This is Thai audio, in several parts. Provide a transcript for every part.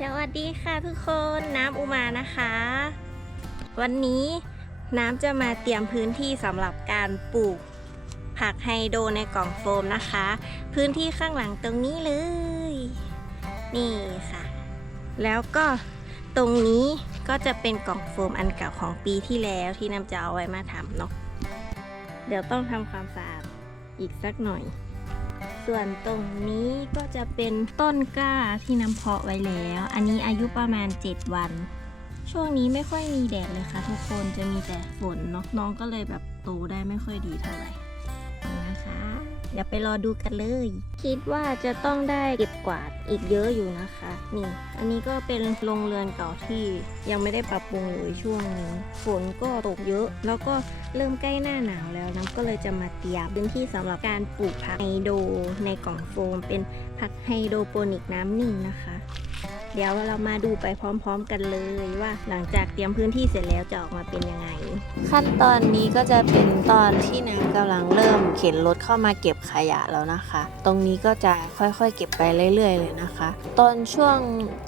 สวัสดีค่ะทุกคนน้ำอุมานะคะ วันนี้น้ำจะมาเตรียมพื้นที่สำหรับการปลูก ผักไฮโดรในกล่องโฟมนะคะ พื้นที่ข้างหลังตรงนี้เลย นี่ค่ะ แล้วก็ตรงนี้ก็จะเป็นกล่องโฟมอันเก่าของปีที่แล้วที่น้ำจะเอาไว้มาทำเนาะเดี๋ยวต้องทำความสะอาดอีกสักหน่อย ส่วนตรงนี้ก็จะเป็นต้นกล้าที่นำเพาะไว้แล้ว อันนี้อายุประมาณ 7 วัน ช่วงนี้ไม่ค่อยมีแดดเลยค่ะ ทุกคนจะมีแต่ฝนเนาะน้องก็เลยแบบโตได้ไม่ค่อยดีเท่าไหร่ เดี๋ยวไปรอดูกันเลย คิดว่าจะต้องได้เก็บกวาดอีกเยอะอยู่นะคะ นี่ อันนี้ก็เป็นโรงเรือนเก่าที่ยังไม่ได้ปรับปรุงเลยช่วงนี้ ฝนก็ตกเยอะ แล้วก็เริ่มใกล้หน้าหนาวแล้วน้ำก็เลยจะมาเตรียมพื้นที่สำหรับการปลูกผักไฮโดรในกล่องโฟม เป็นผักไฮโดรโปนิกน้ำนิ่งนะคะ เดี๋ยวเรามาดูไปพร้อมๆกันเลยว่าหลังจากเตรียมพื้นที่เสร็จแล้วจะออกมาเป็นยังไง ขั้นตอนนี้ก็จะเป็นตอนที่น้ำกำลังเริ่มเข็นรถเข้ามาเก็บขยะแล้วนะคะ ตรงนี้ก็จะค่อยๆ เก็บไปเรื่อย ๆ เลยนะคะ ตอนช่วง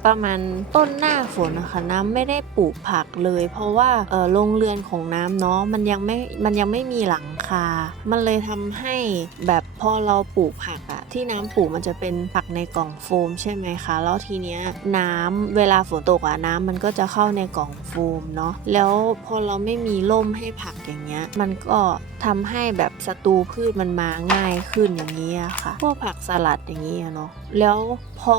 ประมาณต้นหน้าฝนนะคะน้ำไม่ได้ปลูกผักเลย เพราะว่าเออโรงเรือนของน้ำเนาะมันยังไม่มันยังไม่มีหลังคา มันเลยทำให้แบบพอเราปลูกผักอะที่น้ำปลูกมันจะเป็นผักในกล่องโฟมใช่ไหมคะแล้วทีเนี้ยน้ำเวลาฝนตกอะน้ำมันก็จะเข้าในกล่องโฟมเนาะแล้วพอเราไม่มีร่มให้ผักอย่างเงี้ย มันก็ทำให้แบบศัตรูพืชมันมาง่ายขึ้นอย่างนี้อะค่ะ พวกผักสลัดอย่างนี้อะเนาะแล้วพอ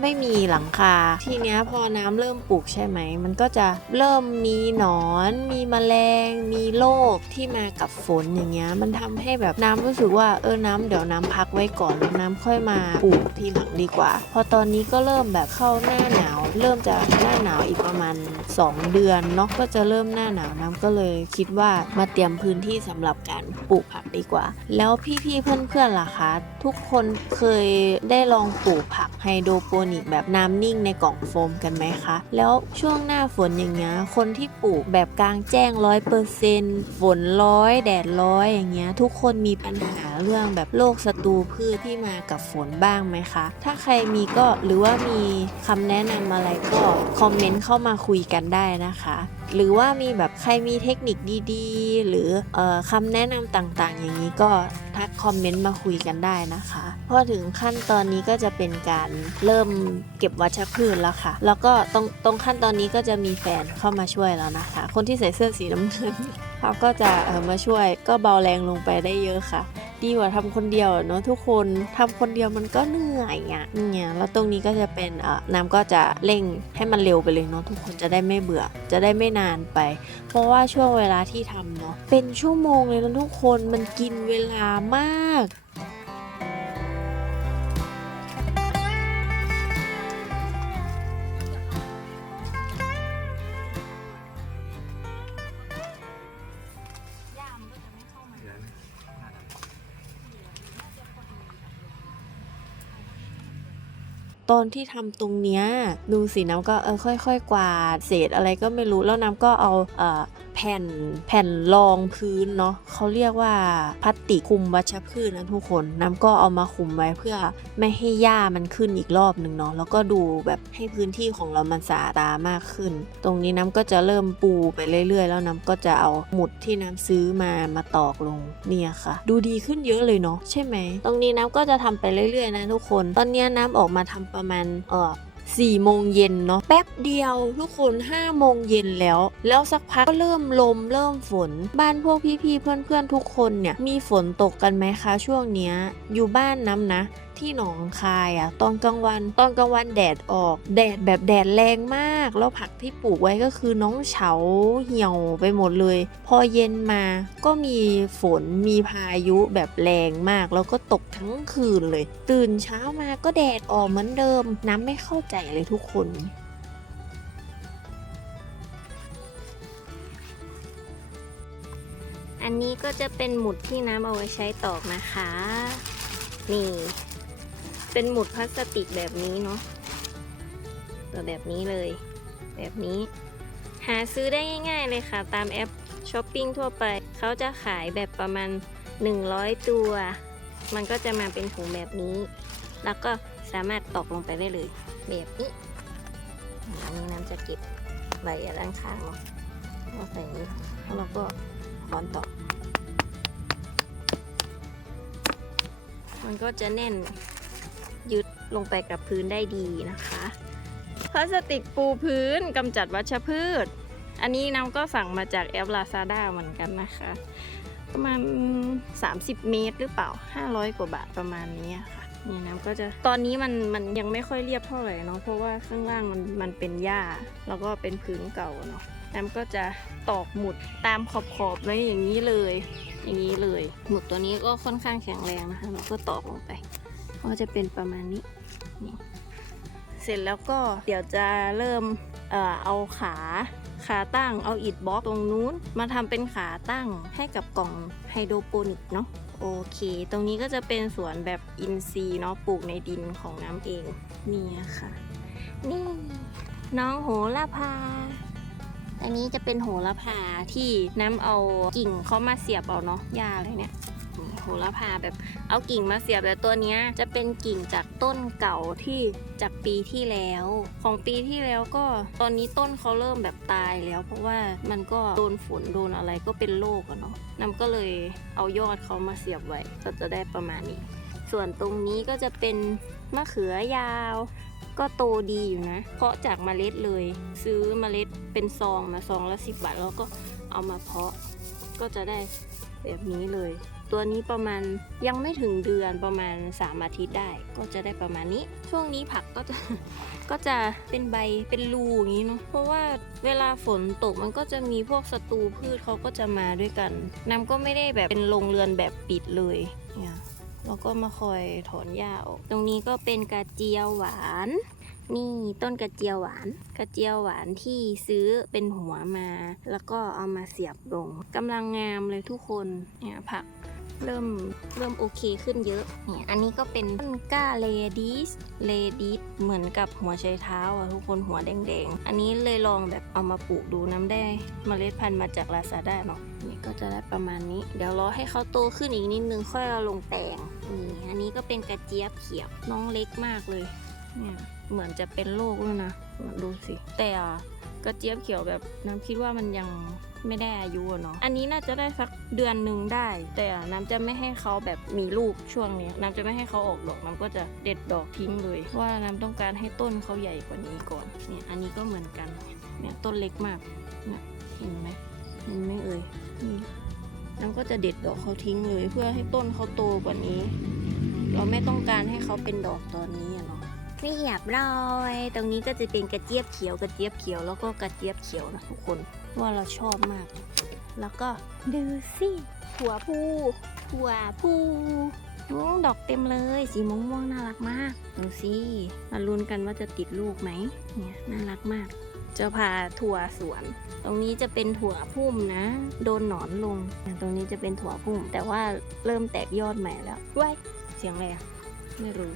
ไม่มีหลังคา ทีเนี้ยพอน้ำเริ่มปลูกใช่ไหม มันก็จะเริ่มมีหนอน มีแมลง มีโรคที่มากับฝนอย่างเงี้ย มันทำให้แบบน้ำรู้สึกว่าเออน้ำเดี๋ยวน้ำพักไว้ก่อนแล้วน้ำค่อยมาปลูกทีหลังดีกว่า พอตอนนี้ก็เริ่มแบบเข้าหน้าหนาว เริ่มจะหน้าหนาวอีกประมาณ 2 เดือนเนาะก็จะเริ่มหน้าหนาวน้ำก็เลยคิดว่ามาเตรียมพื้นที่สำหรับการปลูกผักดีกว่า แล้วพี่ๆเพื่อนๆล่ะคะทุกคนเคยได้ลองปลูกผักไฮโดรโปนิกแบบน้ำนิ่งในกล่องโฟมกันไหมคะ แล้วช่วงหน้าฝนอย่างเงี้ยคนที่ปลูกแบบกลางแจ้งร้อยเปอร์เซ็นต์ฝนร้อยแดดร้อยอย่างเงี้ยทุกคนมีปัญหาเรื่องแบบโรคศัตรูพืชที่มากับฝนบ้างไหมคะ ถ้าใครมีก็หรือว่ามีคำแนะนำอะไรก็คอมเมนต์เข้ามาคุยกันได้นะคะ หรือว่ามีแบบใครมีเทคนิคดีๆ หรือออคำแนะนำต่างๆ อย่างนี้ก็ทักคอมเมนต์มาคุยกันได้นะคะพอถึงขั้นตอนนี้ก็จะเป็นการเริ่มเก็บวัชพืชแล้วค่ะ แล้วก็ตรงตรงขั้นตอนนี้ก็จะมีแฟนเข้ามาช่วยแล้วนะคะ คนที่ใส่เสื้อสีน้ำเงินเขาก็จะมาช่วยก็เบาแรงลงไปได้เยอะค่ะ ดีกว่าทำคนเดียวเนาะทุกคนทำคนเดียวมันก็เหนื่อยอะเนี่ยแล้วตรงนี้ก็จะเป็นเอ่อน้ำก็จะเร่งให้มันเร็วไปเลยเนาะทุกคนจะได้ไม่เบื่อ จะได้ไม่นานไป เพราะว่าช่วงเวลาที่ทำเนาะเป็นชั่วโมงเลยนะทุกคนมันกินเวลามาก ตอนที่ทำตรงเนี้ยดูสิน้ำก็เออค่อย ๆ กวาดเศษอะไรก็ไม่รู้แล้วน้ำก็เอาเอ่อ แผ่นแผ่นรองพื้นเนาะเขาเรียกว่าพลาสติกคุมวัชพืชนะทุกคนน้ำก็เอามาคุมไว้เพื่อไม่ให้หญ้ามันขึ้นอีกรอบหนึ่งเนาะแล้วก็ดูแบบให้พื้นที่ของเรามันสะอาดตามากขึ้น ตรงนี้น้ำก็จะเริ่มปูไปเรื่อย ๆ แล้วน้ำก็จะเอาหมุดที่น้ำซื้อมามาตอกลงเนี่ยค่ะ ดูดีขึ้นเยอะเลยเนาะใช่ไหมตรงนี้น้ำก็จะทำไปเรื่อยๆนะทุกคน ตอนนี้น้ำออกมาทำประมาณเออ สี่โมงเย็นเนาะแป๊บเดียวทุกคนห้าโมงเย็นแล้ว แล้วสักพักก็เริ่มลมเริ่มฝน บ้านพวกพี่ๆเพื่อนๆทุกคนเนี่ยมีฝนตกกันไหมคะช่วงเนี้ยอยู่บ้านน้ำนะ ที่หนองคายอะตอนกลางวันตอนกลางวันแดดออก แดดแบบแดดแรงมาก แล้วผักที่ปลูกไว้ก็คือน้องเฉาเหี่ยวไปหมดเลย พอเย็นมาก็มีฝนมีพายุแบบแรงมาก แล้วก็ตกทั้งคืนเลย ตื่นเช้ามาก็แดดออกเหมือนเดิม น้ำไม่เข้าใจเลยทุกคนอันนี้ก็จะเป็นหมุดที่น้ำเอาไว้ใช้ตอกนะคะ นี่ เป็นหมุดพลาสติกแบบนี้เนาะตัวแบบนี้เลย แบบนี้ หาซื้อได้ง่าย ๆ เลยค่ะ ตามแอปช้อปปิ้งทั่วไป เขาจะขายแบบประมาณ 100 ตัว มันก็จะมาเป็นถุงแบบนี้ แล้วก็สามารถตอกลงไปได้เลย แบบนี้อันนี้น้ำจะเก็บใบด้านข้างเนาะเราใส่นี้แล้วเราก็ถอนต่อมันก็จะแน่น ยึดลงไปกับพื้นได้ดีนะคะพลาสติกปูพื้นกำจัดวัชพืช อันนี้น้ำก็สั่งมาจากแอป Lazada เหมือนกันนะคะ ประมาณ 30 เมตรหรือเปล่า 500 กว่าบาทประมาณนี้ค่ะนี่น้ำก็จะตอนนี้มันมันยังไม่ค่อยเรียบเท่าไหร่เนาะเพราะว่าข้างล่างมันมันเป็นหญ้า แล้วก็เป็นพื้นเก่าเนาะน้ำก็จะตอกหมุดตามขอบขอบๆไว้อย่างนี้เลย อย่างนี้เลย หมุดตัวนี้ก็ค่อนข้างแข็งแรงนะคะเราก็ตอกลงไป ก็จะเป็นประมาณนี้นี่เสร็จแล้วก็เดี๋ยวจะเริ่มเอ่อเอาขาขาตั้งเอาอิฐบล็อกตรงนู้น มาทำเป็นขาตั้งให้กับกล่องไฮโดรโปนิกเนาะโอเค ตรงนี้ก็จะเป็นสวนแบบอินทรีย์เนาะปลูกในดินของน้ำเองนี่ค่ะ นี่ น้องโหระพาอันนี้จะเป็นโหระพาที่น้ำเอากิ่งเขามาเสียบเอาเนาะหญ้าอะไรเนี่ยนี่ โหระพาแบบเอากิ่งมาเสียบแต่ตัวเนี้ยจะเป็นกิ่งจากต้นเก่าที่จากปีที่แล้ว ของปีที่แล้วก็ตอนนี้ต้นเขาเริ่มแบบตายแล้ว เพราะว่ามันก็โดนฝนโดนอะไรก็เป็นโรคอะเนาะน้ำก็เลยเอายอดเขามาเสียบไว้ก็จะได้ประมาณนี้ ส่วนตรงนี้ก็จะเป็นมะเขือยาว ก็โตดีอยู่นะ เพาะจากเมล็ดเลย ซื้อเมล็ดเป็นซองมาซองละสิบบาทแล้วก็เอามาเพาะก็จะได้แบบนี้เลย ตัวนี้ประมาณยังไม่ถึงเดือนประมาณ 3 อาทิตย์ได้ ก็จะได้ประมาณนี้ ช่วงนี้ผักก็จะก็จะเป็นใบเป็นรูอย่างนี้เนาะเพราะว่าเวลาฝนตกมันก็จะมีพวกศัตรูพืชเขาก็จะมาด้วยกันน้ำก็ไม่ได้แบบเป็นโรงเรือนแบบปิดเลยเนี่ยแล้วก็มาคอยถอนหญ้าออก ตรงนี้ก็เป็นกระเจียวหวาน นี่ต้นกระเจียวหวาน กระเจียวหวานที่ซื้อเป็นหัวมา แล้วก็เอามาเสียบลงกำลังงามเลยทุกคนเนี่ยผัก เริ่มเริ่มโอเคขึ้นเยอะเนี่ยอันนี้ก็เป็นต้นกล้าเลดิสเลดิสเหมือนกับหัวไชเท้าอะทุกคนหัวแดงๆ อันนี้เลยลองแบบเอามาปลูกดูน้ำได้เมล็ดพันธุ์มาจากลาซาด้าเนาะนี่ก็จะได้ประมาณนี้ เดี๋ยวรอให้เขาโตขึ้นอีกนิดนึงค่อยเอาลงแปลงนี่อันนี้ก็เป็นกระเจี๊ยบเขียวน้องเล็กมากเลยเนี่ยเหมือนจะเป็นโรคด้วยนะดูสิแต่กระเจี๊ยบเขียวแบบน้ำคิดว่ามันยัง ไม่ได้อายุเนาะอันนี้น่าจะได้สักเดือนหนึ่งได้ แต่น้ำจะไม่ให้เขาแบบมีลูกช่วงนี้น้ำจะไม่ให้เขาออกดอกน้ำก็จะเด็ดดอกทิ้งเลยว่าน้ำต้องการให้ต้นเขาใหญ่กว่านี้ก่อนเนี่ยอันนี้ก็เหมือนกันเนี่ยต้นเล็กมากเนี่ยเห็นไหมเห็นไหมเอ่ยนี่น้ำก็จะเด็ดดอกเขาทิ้งเลย เพื่อให้ต้นเขาโตกว่านี้ เราไม่ต้องการให้เขาเป็นดอกตอนนี้อะเนาะ เรียบร้อย ตรงนี้ก็จะเป็นกระเจี๊ยบเขียวกระเจี๊ยบเขียวแล้วก็กระเจี๊ยบเขียวนะทุกคนว่าเราชอบมาก แล้วก็ดูสิถั่วพูถั่วพูอืมดอกเต็มเลย สีม่วงๆน่ารักมากดูสิมาลุ้นกันว่าจะติดลูกไหมเนี่ยน่ารักมากจะพาถั่วสวน ตรงนี้จะเป็นถั่วพุ่มนะ โดนหนอนลง ตรงนี้จะเป็นถั่วพุ่ม แต่ว่าเริ่มแตกยอดใหม่แล้วว้ายเสียงอะไรอะไม่รู้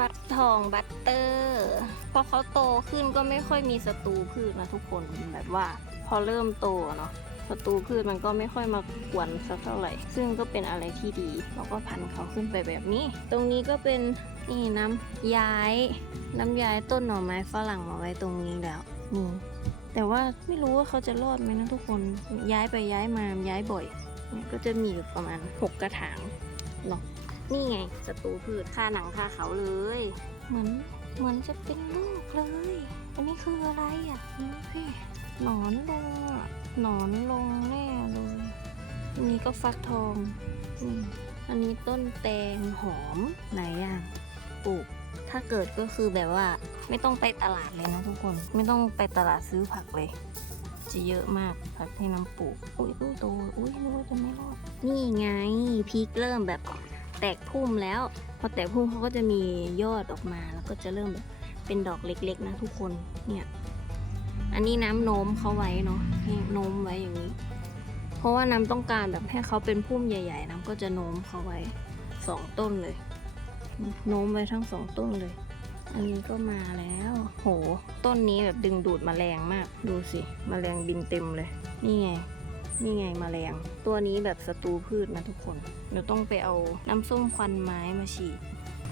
ฟักทองบัตเตอร์พอเขาโตขึ้นก็ไม่ค่อยมีศัตรูพืชนะทุกคนแบบว่า พอเริ่มโตเนาะศัตรูพืชมันก็ไม่ค่อยมากวนสักเท่าไหร่ ซึ่งก็เป็นอะไรที่ดีเราก็พันเขาขึ้นไปแบบนี้ ตรงนี้ก็เป็นนี่น้ำย้าย น้ำย้ายต้นหน่อไม้ฝรั่งมาไว้ตรงนี้แล้วนี่แต่ว่าไม่รู้ว่าเขาจะรอดไหมนะทุกคนย้ายไปย้ายมาย้ายบ่อยเนี่ยก็จะมีอยู่ประมาณหกกระถางเนาะ นี่ไงศัตรูพืชค่าหนังค่าเขาเลย เหมือนเหมือนจะเป็นลูกเลย อันนี้คืออะไรอะนี่พี่หนอนลงอะหนอนลงแน่เลยอันนี้ก็ฟักทองอืมอันนี้ต้นแตงหอมหลายอย่างปลูกถ้าเกิดก็คือแบบว่าไม่ต้องไปตลาดเลยนะทุกคน ไม่ต้องไปตลาดซื้อผักเลย จะเยอะมากผักที่น้ำปลูก อุ้ยอุ้ยโตอุ้ยนึกว่าจะไม่รอด นี่ไงพริกเริ่มแบบ แตกพุ่มแล้ว พอแตกพุ่มเขาก็จะมียอดออกมา แล้วก็จะเริ่มแบบเป็นดอกเล็กๆนะทุกคน เนี่ย อันนี้น้ำโน้มเขาไว้เนาะให้โน้มไว้อย่างนี้ เพราะว่าน้ำต้องการแบบให้เขาเป็นพุ่มใหญ่ ๆ น้ำก็จะโน้มเขาไว้สองต้นเลย โน้มไว้ทั้งสองต้นเลย อันนี้ก็มาแล้ว โห ต้นนี้แบบดึงดูดแมลงมาก ดูสิแมลงบินเต็มเลย นี่ไง นี่ไงมแมลง ตัวนี้แบบศัตรูพืชนะทุกคน เดี๋ยวต้องไปเอาน้ำส้มควันไม้มาฉีด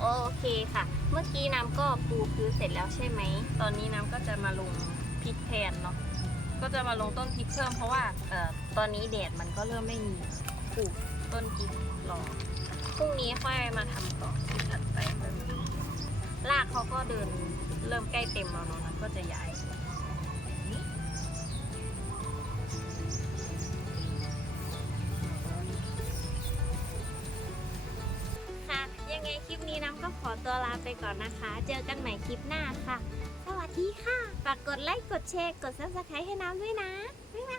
โอเคค่ะ เมื่อกี้น้ำก็ปูพื้นเสร็จแล้วใช่ไหม ตอนนี้น้ำก็จะมาลงพริกแทนเนาะ ก็จะมาลงต้นพริกเพิ่มเพราะว่าเอ่อตอนนี้แดดมันก็เริ่มไม่มีปลูกต้นพริกรอพรุ่งนี้ค่อยมาทำต่อที่ถัดไปแบบนี้รากเขาก็เดินเริ่มใกล้เต็มแล้วเนาะก็จะย้าย ยังไงคลิปนี้น้ำก็ขอตัวลาไปก่อนนะคะ เจอกันใหม่คลิปหน้าค่ะ สวัสดีค่ะ ฝากกดไลค์ กดแชร์ กด subscribe ให้น้ำด้วยนะ บ๊ายบาย